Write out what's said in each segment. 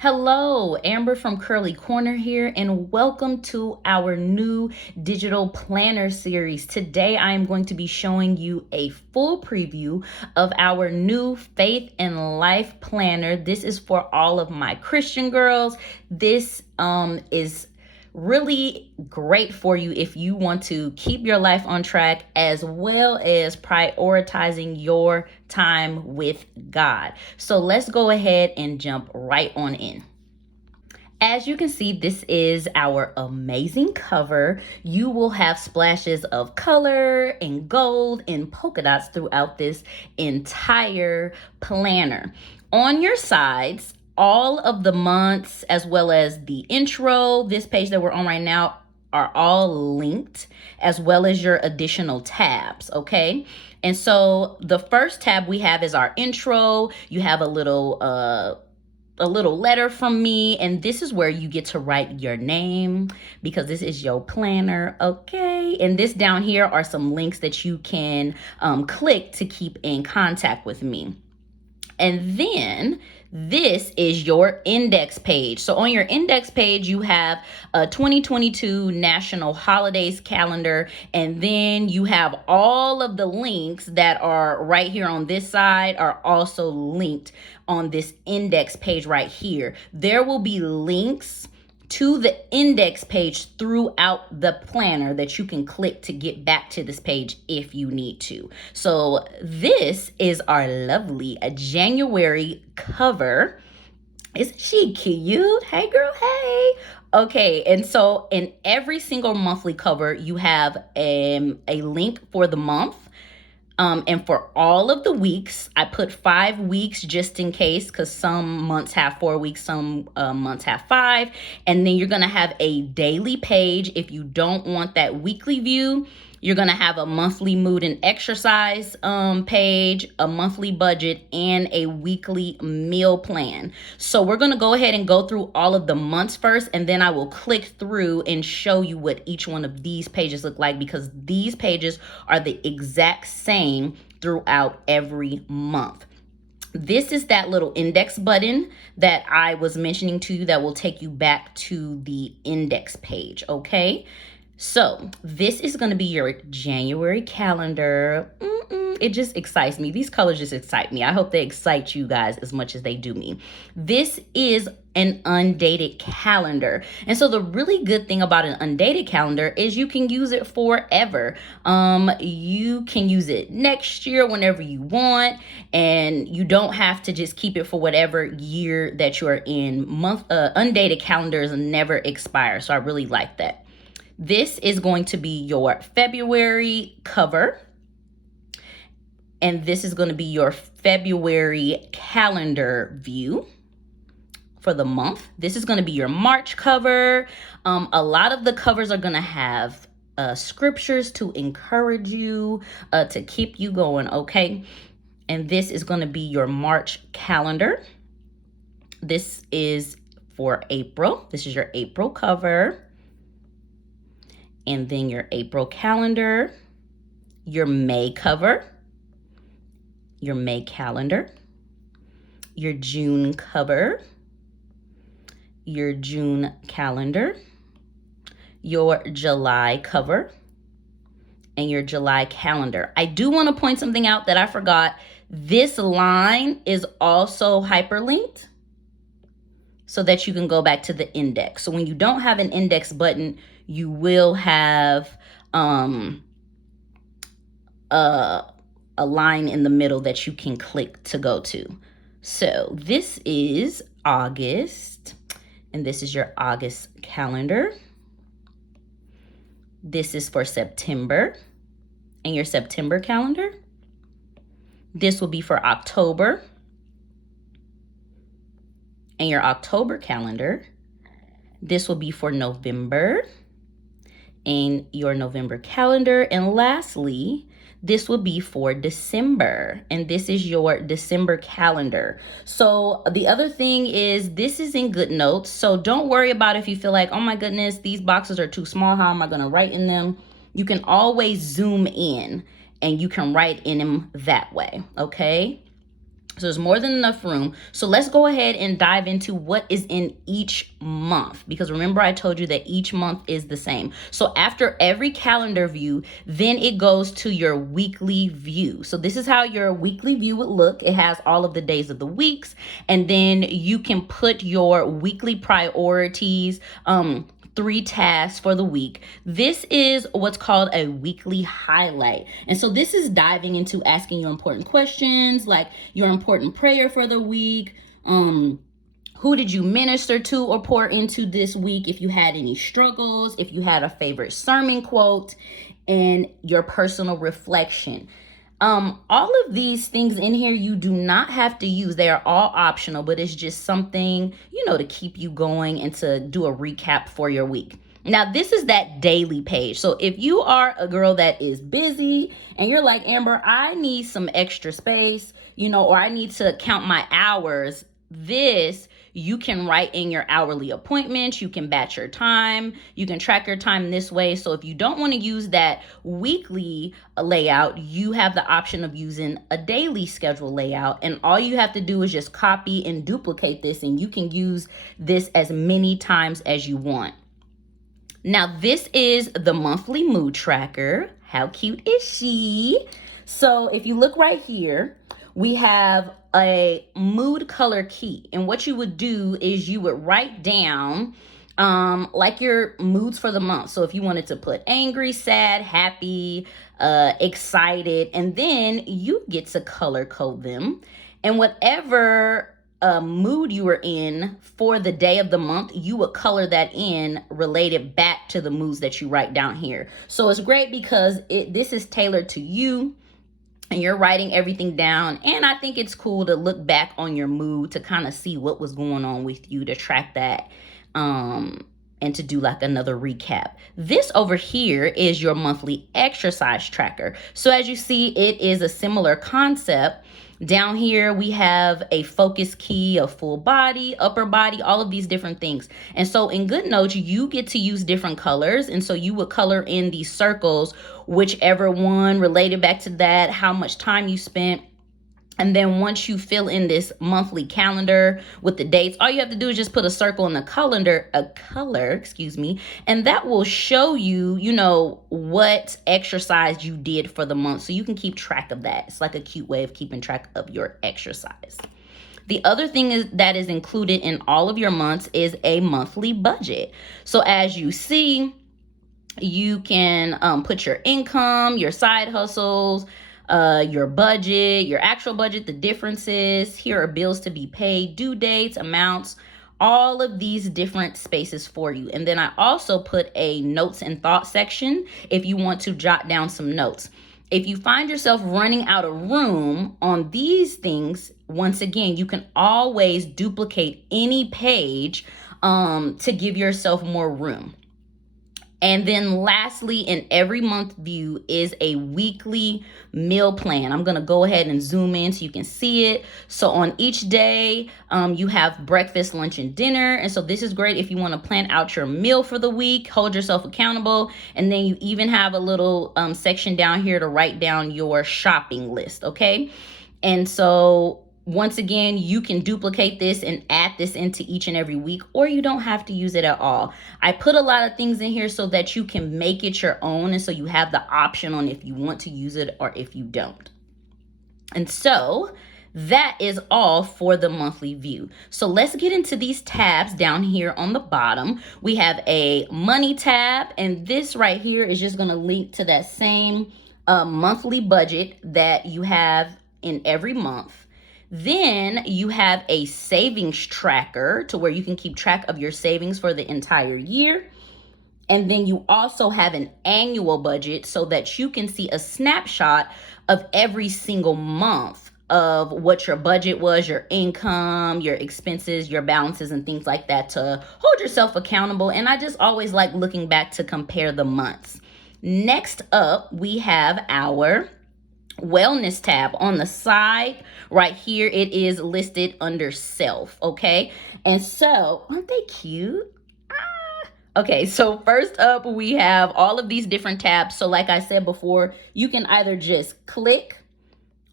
Hello, Amber from Curly Corner here, and welcome to our new digital planner series. Today, I am going to be showing you a full preview of our new Faith and Life planner. This is for all of my Christian girls. This is really great for you if you want to keep your life on track as well as prioritizing your time with God. So let's go ahead and jump right on in. As you can see, this is our amazing cover. You will have splashes of color and gold and polka dots throughout this entire planner. On your sides, all of the months as well as the intro, this page that we're on right now, are all linked, as well as your additional tabs, okay? And so the first tab we have is our intro. You have a little letter from me, and this is where you get to write your name because this is your planner, okay? And this down here are some links that you can click to keep in contact with me. And then this is your index page. So on your index page, you have a 2022 national holidays calendar. And then you have all of the links that are right here on this side are also linked on this index page right here. There will be links to the index page throughout the planner that you can click to get back to this page if you need to. So this is our lovely January cover. Isn't she cute? Hey girl, hey. Okay, and so in every single monthly cover, you have a link for the month. And for all of the weeks, I put 5 weeks just in case, because some months have 4 weeks, some months have 5. And then you're going to have a daily page. If you don't want that weekly view, you're going to have a monthly mood and exercise page, a monthly budget, and a weekly meal plan. So we're going to go ahead and go through all of the months first, and then I will click through and show you what each one of these pages look like, because these pages are the exact same throughout every month. This is that little index button that I was mentioning to you that will take you back to the index page, okay? So this is going to be your January calendar. It just excites me. These colors just excite me. I hope they excite you guys as much as they do me. This is an undated calendar. And so the really good thing about an undated calendar is you can use it forever. You can use it next year whenever you want, and you don't have to just keep it for whatever year that you're in. Undated calendars never expire. So I really like that. This is going to be your February cover. And this is going to be your February calendar view for the month. This is going to be your March cover. A lot of the covers are going to have scriptures to encourage you, to keep you going, okay? And this is going to be your March calendar. This is for April. This is your April cover. And then your April calendar, your May cover, your May calendar, your June cover, your June calendar, your July cover, and your July calendar. I do want to point something out that I forgot. This line is also hyperlinked so that you can go back to the index. So when you don't have an index button, you will have a line in the middle that you can click to go to. So this is August, and this is your August calendar. This is for September and your September calendar. This will be for October and your October calendar. This will be for November and your November calendar. And lastly, this will be for December, and this is your December calendar. So the other thing is this is in GoodNotes. So don't worry about if you feel like, oh my goodness, these boxes are too small. How am I going to write in them? You can always zoom in and you can write in them that way, okay? So there's more than enough room. So let's go ahead and dive into what is in each month, because remember I told you that each month is the same. So after every calendar view, then it goes to your weekly view. So this is how your weekly view would look. It has all of the days of the weeks, and then you can put your weekly priorities, 3 tasks for the week. This is what's called a weekly highlight. And so this is diving into asking your important questions, like your important prayer for the week, who did you minister to or pour into this week, if you had any struggles, if you had a favorite sermon quote, and your personal reflection. All of these things in here you do not have to use. They are all optional, but it's just something, to keep you going and to do a recap for your week. Now, this is that daily page. So if you are a girl that is busy and you're like, Amber, I need some extra space, or I need to count my hours, this you can write in your hourly appointments. You can batch your time. You can track your time this way. So if you don't want to use that weekly layout, you have the option of using a daily schedule layout. And all you have to do is just copy and duplicate this, and you can use this as many times as you want. Now, this is the monthly mood tracker. How cute is she? So if you look right here, we have a mood color key. And what you would do is you would write down like your moods for the month. So if you wanted to put angry, sad, happy, excited, and then you get to color code them. And whatever mood you were in for the day of the month, you would color that in related back to the moods that you write down here. So it's great because this is tailored to you, and you're writing everything down. And I think it's cool to look back on your mood to kind of see what was going on with you, to track that, and to do like another recap. This over here is your monthly exercise tracker. So as you see, it is a similar concept. Down here, we have a focus key, a full body, upper body, all of these different things. And so in GoodNotes, you get to use different colors. And so you would color in these circles, whichever one related back to that, how much time you spent. And then once you fill in this monthly calendar with the dates, all you have to do is just put a circle in the color, and that will show you, what exercise you did for the month. So you can keep track of that. It's like a cute way of keeping track of your exercise. The other thing that is included in all of your months is a monthly budget. So as you see, you can put your income, your side hustles, your budget, your actual budget, the differences. Here are bills to be paid, due dates, amounts, all of these different spaces for you. And then I also put a notes and thoughts section if you want to jot down some notes. If you find yourself running out of room on these things, once again, you can always duplicate any page to give yourself more room. And then lastly, in every month view is a weekly meal plan. I'm going to go ahead and zoom in so you can see it. So on each day, you have breakfast, lunch, and dinner. And so this is great if you want to plan out your meal for the week, hold yourself accountable. And then you even have a little section down here to write down your shopping list. Okay. And so once again, you can duplicate this and add this into each and every week, or you don't have to use it at all. I put a lot of things in here so that you can make it your own, and so you have the option on if you want to use it or if you don't. And so that is all for the monthly view. So let's get into these tabs down here on the bottom. We have a money tab, and this right here is just going to link to that same monthly budget that you have in every month. Then you have a savings tracker to where you can keep track of your savings for the entire year. And then you also have an annual budget so that you can see a snapshot of every single month of what your budget was, your income, your expenses, your balances, and things like that to hold yourself accountable. And I just always like looking back to compare the months. Next up, we have our wellness tab on the side right here. It is listed under self. Okay. And so aren't they cute? Okay, so first up, we have all of these different tabs. So like I said before, you can either just click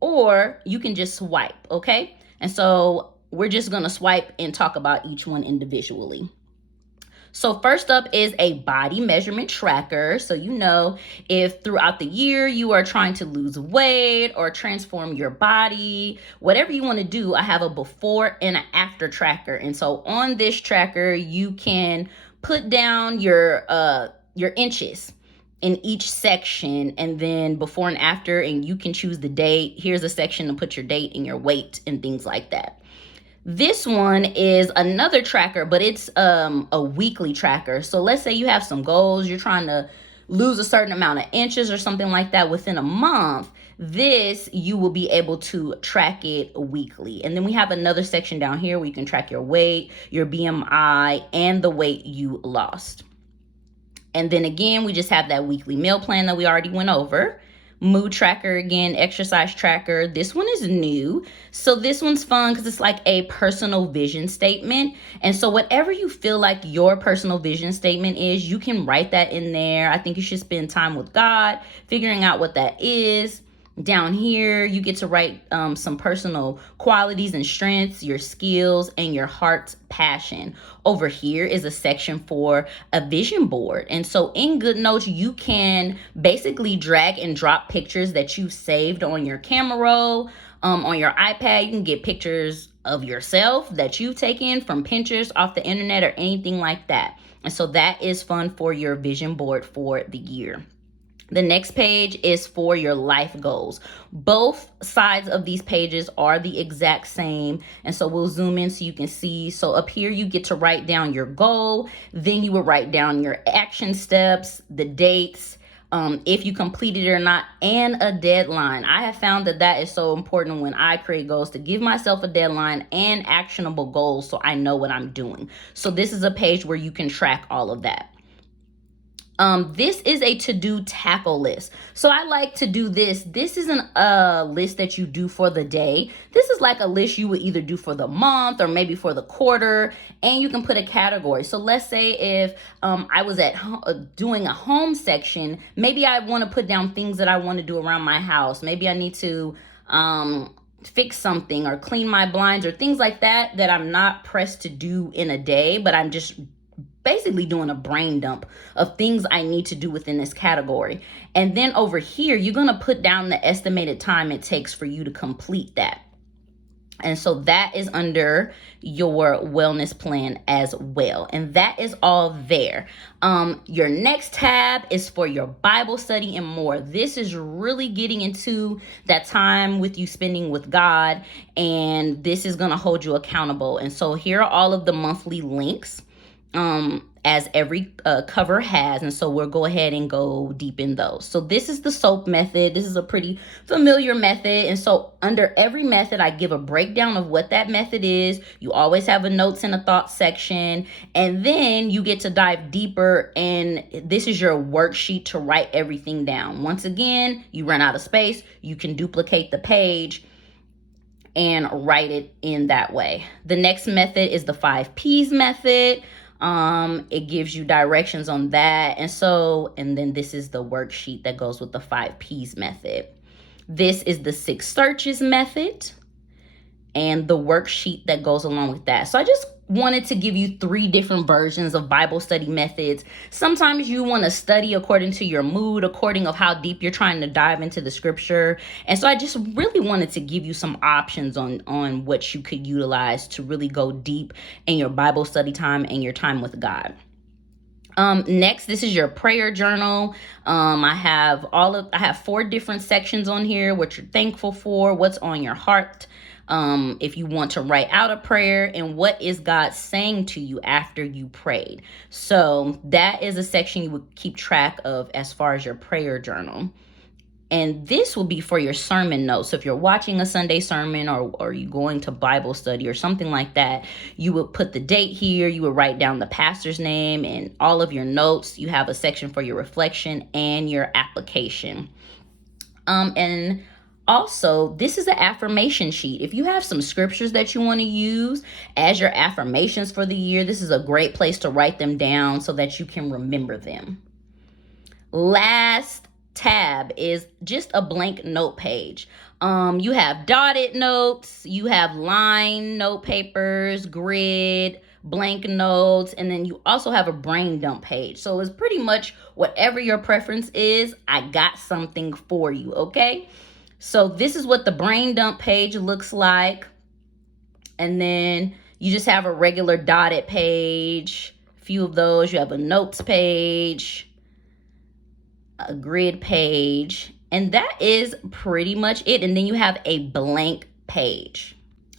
or you can just swipe, okay? And so we're just gonna swipe and talk about each one individually. So first up is a body measurement tracker. So you know if throughout the year you are trying to lose weight or transform your body, whatever you want to do, I have a before and an after tracker. And so on this tracker, you can put down your inches in each section, and then before and after, and you can choose the date. Here's a section to put your date and your weight and things like that. This one is another tracker, but it's a weekly tracker. So let's say you have some goals, you're trying to lose a certain amount of inches or something like that within a month. This, you will be able to track it weekly. And then we have another section down here where you can track your weight, your BMI, and the weight you lost. And then again, we just have that weekly meal plan that we already went over. Mood tracker again, exercise tracker. This one is new. So this one's fun because it's like a personal vision statement. And so whatever you feel like your personal vision statement is, you can write that in there. I think you should spend time with God, figuring out what that is. Down here, you get to write some personal qualities and strengths, your skills, and your heart's passion. Over here is a section for a vision board. And so in GoodNotes, you can basically drag and drop pictures that you saved on your camera roll, on your iPad. You can get pictures of yourself that you've taken from Pinterest, off the internet, or anything like that. And so that is fun for your vision board for the year. The next page is for your life goals. Both sides of these pages are the exact same. And so we'll zoom in so you can see. So up here, you get to write down your goal. Then you will write down your action steps, the dates, if you completed it or not, and a deadline. I have found that that is so important when I create goals, to give myself a deadline and actionable goals so I know what I'm doing. So this is a page where you can track all of that. This is a to-do tackle list. So I like to do this. This isn't a list that you do for the day. This is like a list you would either do for the month or maybe for the quarter, and you can put a category. So let's say if I was at doing a home section, maybe I want to put down things that I want to do around my house. Maybe I need to fix something or clean my blinds or things like that that I'm not pressed to do in a day, but I'm just basically doing a brain dump of things I need to do within this category. And then over here, you're going to put down the estimated time it takes for you to complete that. And so that is under your wellness plan as well. And that is all there. Your next tab is for your Bible study and more. This is really getting into that time with you spending with God. And this is going to hold you accountable. And so here are all of the monthly links, as every cover has. And so we'll go ahead and go deep in those. So this is the SOAP method. This is a pretty familiar method. And so under every method, I give a breakdown of what that method is. You always have a notes and a thoughts section. And then you get to dive deeper. And this is your worksheet to write everything down. Once again, you run out of space, you can duplicate the page and write it in that way. The next method is the 5 P's method. It gives you directions on that. And then this is the worksheet that goes with the 5 P's method. This is the 6 searches method and the worksheet that goes along with that. So I just wanted to give you 3 different versions of Bible study methods. Sometimes you want to study according to your mood, according of how deep you're trying to dive into the scripture. And so I just really wanted to give you some options on what you could utilize to really go deep in your Bible study time and your time with God. Next, this is your prayer journal. I have 4 different sections on here, what you're thankful for, what's on your heart, if you want to write out a prayer, and what is God saying to you after you prayed. So that is a section you would keep track of as far as your prayer journal. And this will be for your sermon notes. So if you're watching a Sunday sermon or you going to Bible study or something like that, you would put the date here. You would write down the pastor's name and all of your notes. You have a section for your reflection and your application. And also, this is an affirmation sheet. If you have some scriptures that you want to use as your affirmations for the year, this is a great place to write them down so that you can remember them. Last tab is just a blank note page. You have dotted notes, you have line note papers, grid, blank notes, and then you also have a brain dump page. So it's pretty much whatever your preference is, I got something for you, okay? So this is what the brain dump page looks like. And then you just have a regular dotted page, a few of those. You have a notes page, a grid page, and that is pretty much it. And then you have a blank page.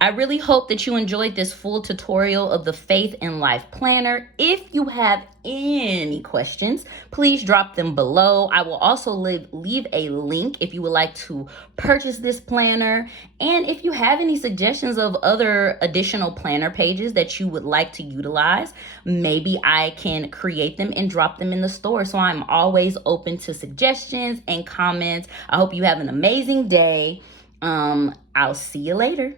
I really hope that you enjoyed this full tutorial of the Faith in Life Planner. If you have any questions, please drop them below. I will also leave a link if you would like to purchase this planner. And if you have any suggestions of other additional planner pages that you would like to utilize, maybe I can create them and drop them in the store. So I'm always open to suggestions and comments. I hope you have an amazing day. I'll see you later.